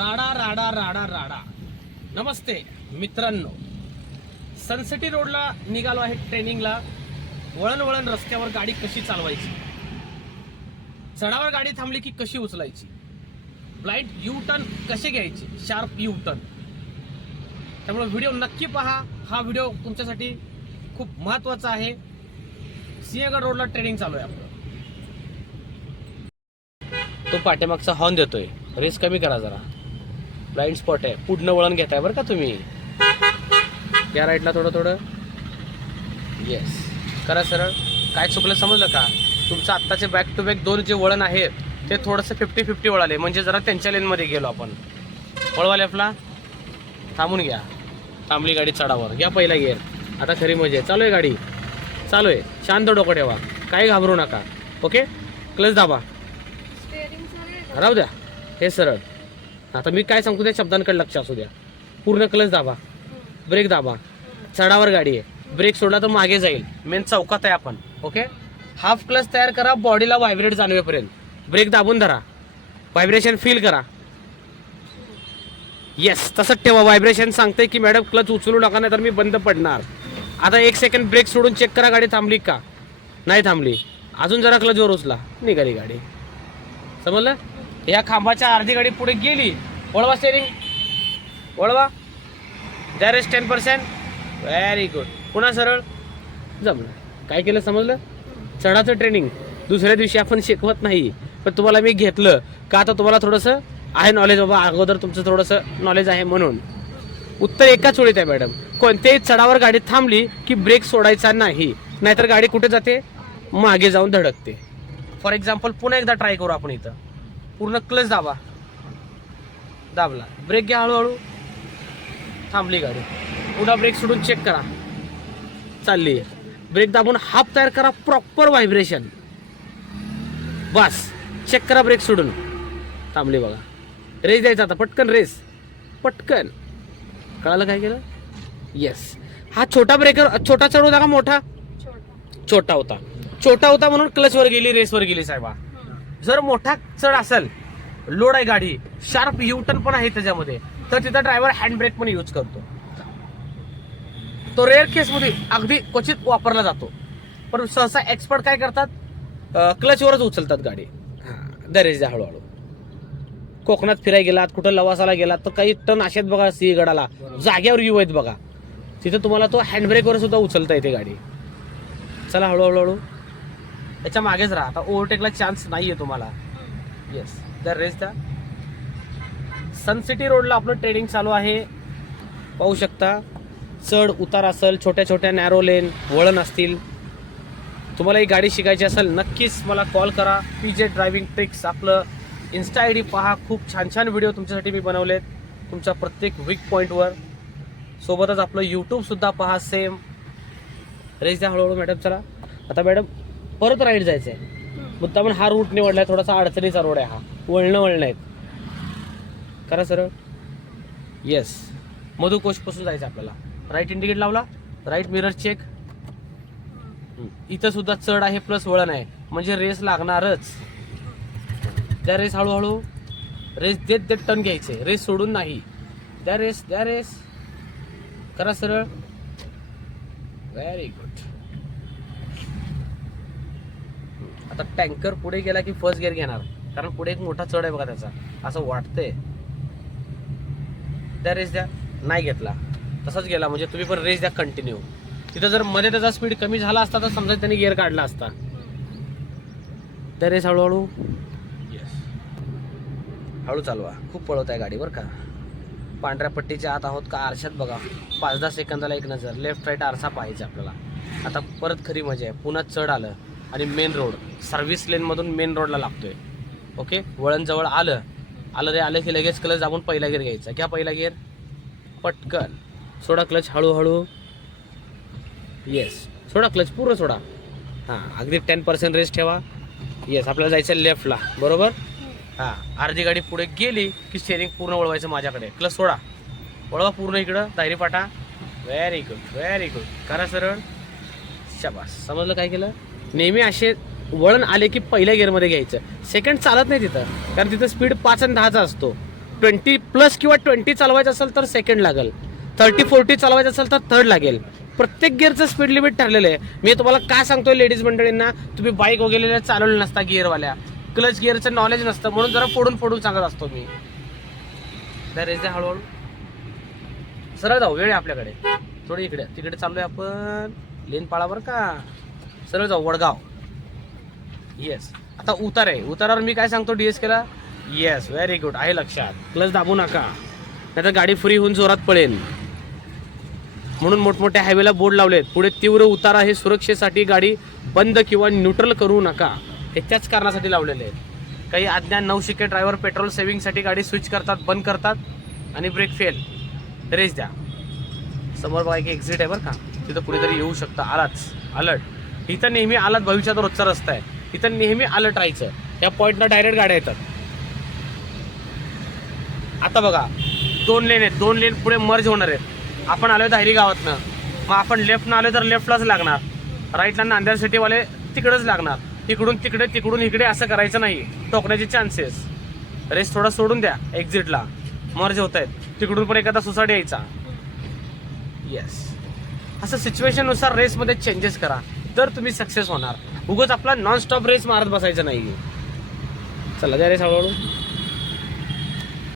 राडा राडा राडा राडा. नमस्ते मित्रांनो. सनसिटी रोडला निघालो आहे ट्रेनिंगला. वळण वळण रस्त्यावर गाडी कशी चालवायची? चढावर गाडी थांबली की कशी उचलायची? ब्लाईट यू टर्न कसे घ्यायचे? शार्प यू टर्न त्यामुळे व्हिडिओ नक्की पहा. हा व्हिडिओ तुमच्यासाठी खूप महत्त्वाचा आहे. सिंहगड रोडला ट्रेनिंग चालू आहे आपलं. तो पाठीमागचा हॉर्न देतोय. रेस कमी करा जरा. ब्लाइंड स्पॉट आहे. पुढनं वळण घेताय बरं का तुम्ही? या राईटला थोडं थोडं. येस करा सरळ. काय चुकलं समजलं का? तुमचं आत्ताचे बॅक टू बॅक दोन जे वळण आहेत ते थोडंसं फिफ्टी फिफ्टी वळाले. म्हणजे जरा त्यांच्या लेनमध्ये गेलो आपण. वळवा लेफ्टला थांबून घ्या. थांबली गाडी चढावर. घ्या पहिला गिअर आता खरी मजा आहे. चालू आहे गाडी. चालू आहे. शांत डोकं ठेवा. काही घाबरू नका. ओके क्लच दाबा. राहू द्या. हे सरळ. आता मी काय सांगतो त्या शब्दांकडे लक्ष असू द्या. पूर्ण क्लच दाबा. ब्रेक दाबा. चढावर गाडी आहे. ब्रेक सोडला तर मागे जाईल. मेन चौकात आहे आपण. ओके? हाफ क्लच तयार करा बॉडीला व्हायब्रेट जाणवेपर्यंत. ब्रेक दाबून धरा. व्हायब्रेशन फील करा. येस तसंच ठेवा. व्हायब्रेशन सांगते की मॅडम क्लच उचलू नका नाही तर मी बंद पडणार. आता एक सेकंड ब्रेक सोडून चेक करा गाडी थांबली का? नाही थांबली. अजून जरा क्लचवर उचला. निघाली गाडी. समजलं? या खांबाच्या अर्धी गाडी पुढे गेली. वळवा स्टेरिंग वळवा. There is ten percent very good पुन्हा सरळ. जमलं. काय केलं समजलं? चढाचं ट्रेनिंग दुसऱ्या दिवशी आपण शिकवत नाही. पण तुम्हाला मी घेतलं. का आता तुम्हाला थोडंसं आहे नॉलेज बाबा अगोदर तुमचं थोडंसं नॉलेज आहे म्हणून. उत्तर एकाच वेळीत आहे मॅडम कोणत्याही चढावर गाडी थांबली की ब्रेक सोडायचा नाही. नाहीतर गाडी कुठे जाते? मागे जाऊन धडकते. फॉर एक्झाम्पल पुन्हा एकदा ट्राय करू आपण इथं. पूर्ण क्लच दाबा. दाबला. ब्रेक घ्या हळूहळू. थांबली गाडी. पुन्हा ब्रेक सोडून चेक करा. चालली ब्रेक दाबून हाफ तयार करा प्रॉपर व्हायब्रेशन बस. चेक करा ब्रेक सोडून. थांबली बघा. रेस द्यायचा आता. पटकन रेस पटकन. कळालं काय केलं? येस हा छोटा ब्रेकर छोटा चढ होता का मोठा? छोटा. होता. छोटा होता म्हणून क्लचवर गेली रेसवर गेली साहेबा. जर मोठा चढ असेल लोड आहे गाडी शार्प युटर्न पण आहे त्याच्यामध्ये तर तिथं ड्रायव्हर हँड ब्रेक पण यूज करतो. तो रेअर केसमध्ये अगदी क्वचित वापरला जातो. पण सहसा एक्सपर्ट काय करतात? क्लचवरच उचलतात गाडी. दरेज द्या हळूहळू. कोकणात फिरायला गेलात कुठं लवासाला गेलात तर काही टन असेच बघा सिंहगडाला. जाग्यावर येऊ आहेत बघा. तिथं तुम्हाला तो हँडब्रेकवर सुद्धा उचलता येते गाडी. चला हळूहळू हळू त्याच्या मागेच राहा. आता ओव्हरटेकला चान्स नाहीये तुम्हाला. येस द्या रेस द्या सन सिटी रोडला आपलं ट्रेनिंग चालू आहे. पाहू शकता. चढ उतार असेल छोट्या छोट्या नॅरो लेन वळण असतील. तुम्हाला ही गाडी शिकायची असेल नक्कीच मला कॉल करा. पी जे ड्रायव्हिंग ट्रिक्स आपलं इन्स्टा आय डी पहा. खूप छान छान व्हिडिओ तुमच्यासाठी मी बनवलेत. तुमच्या प्रत्येक वीक पॉईंटवर सोबतच आपलं यूट्यूबसुद्धा पहा. सेम रेस द्या हळूहळू मॅडम चला. आता मॅडम परत राईड जायचं आहे मुद्दा पण हा रूट निवडला आहे थोडासा अडचणीचा रोड आहे हा. वळणं वळणं आहेत. करा सरळ? येस मधुकोशपासून जायचं आपल्याला. राईट इंडिकेट लावला. राईट मिरर चेक इथं सुद्धा चढ आहे प्लस वळण आहे. म्हणजे रेस लागणारच. द्या रेस हळूहळू रेस देत देत टर्न घ्यायचे. रेस सोडून नाही. द्या रेस द्या रेस करा सरळ? व्हेरी गुड आता टँकर पुढे गेला की फर्स्ट गिअर घेणार. कारण पुढे एक मोठा चढ आहे बघा त्याचा. असं वाटतंय. द्या रेस द्या. नाही घेतला. तसाच गेला. म्हणजे तुम्ही पण रेस द्या कंटिन्यू तिथं जर मध्ये त्याचा स्पीड कमी झाला असता तर समजा त्यांनी गिअर काढला असता. त्या रेस हळूहळू येस हळू चालवा. खूप पळवत आहे गाडी बरं का. पांढऱ्या पट्टीच्या आत आहोत का आरशात बघा. पाच दहा सेकंदाला एक नजर. लेफ्ट राईट आरसा पाहायचा आपल्याला. आता परत खरी मजा आहे. पुन्हा चढ आलं. आणि मेन रोड सर्व्हिस लेनमधून मेन रोडला लागतोय. ओके वळणजवळ आलं आलं रे आलं की लगेच क्लच आपण पहिला गिअर घ्यायचा. घ्या पहिला गिअर पटकन. सोडा क्लच हळूहळू. येस सोडा क्लच पूर्ण सोडा. हां अगदी टेन पर्सेंट रेस्ट ठेवा. येस आपल्याला जायचं लेफ्टला बरोबर? हां अर्धी गाडी पुढे गेली की स्टेरिंग पूर्ण वळवायचं माझ्याकडे. क्लच सोडा. वळवा पूर्ण इकडं. दायरी पाटा व्हेरी गुड व्हेरी गुड करा सरळ. शाबास. समजलं काय केलं? नेहमी असे वळण आले की पहिल्या गिअरमध्ये घ्यायचं. सेकंड चालत नाही तिथं. कारण तिथं स्पीड पाच आणि दहाचा असतो. ट्वेंटी प्लस किंवा ट्वेंटी चालवायचं असेल तर सेकंड लागेल. थर्टी फोर्टी चालवायचं असेल तर थर्ड लागेल. प्रत्येक गिअरचं स्पीड लिमिट ठरलेलं आहे. मी तुम्हाला का सांगतोय लेडीज मंडळींना? तुम्ही बाईक वगैरे चालवलं नसता गिअरवाल्या क्लच गिअरचं नॉलेज नसतं. म्हणून जरा फोडून फोडून सांगत असतो मी. त्या हळूहळू. सरळ जाऊ. वेळ आहे आपल्याकडे. थोडी इकडे तिकडे चाललोय आपण. लेन पाळावर बरं का? सरळ जाऊ वडगाव. येस आता उतार आहे. उतारावर मी काय सांगतो डी एस केला येस व्हेरी गुड आहे लक्षात. क्लच दाबू नका. नाहीतर गाडी फ्री होऊन जोरात पळेल. म्हणून मोठमोठ्या हायवेला बोर्ड लावलेत. पुढे तीव्र उतार हे सुरक्षेसाठी गाडी बंद किंवा न्यूट्रल करू नका. हे त्याच कारणासाठी लावलेले आहेत. काही अज्ञान नवशिके ड्रायव्हर पेट्रोल सेव्हिंगसाठी गाडी स्विच करतात बंद करतात आणि ब्रेक फेल रेस द्या. समोर बघा एक एक्झिट आहे बरं का. तिथं कुठेतरी येऊ शकतं. आलाच. अलर्ट इथं नेहमी आलात भविष्यात रोजचा रस्ता आहे. इथं नेहमी अलर्ट राहायचं. या पॉईंटला डायरेक्ट गाड्या येतात. आता बघा दोन लेन आहेत. दोन लेन पुढे मर्ज होणार आहेत. आपण आलोय धायरी गावातनं. मग आपण लेफ्टनं आलोय तर लेफ्टलाच लागणार. राईटला नांदेड सिटीवाले तिकडेच लागणार. इकडून तिकडे तिकडून इकडे असं करायचं नाही. टोकण्याचे चान्सेस रेस थोडा सोडून द्या एक्झिटला मर्ज होत आहेत. तिकडून पण एखादा सुसाट यायचा. येस असं सिच्युएशननुसार रेसमध्ये चेंजेस करा. तर तुम्ही सक्सेस होणार उगाच आपला नॉन स्टॉप रेस मारत बसायचं नाही चला जा रेस हळूहळू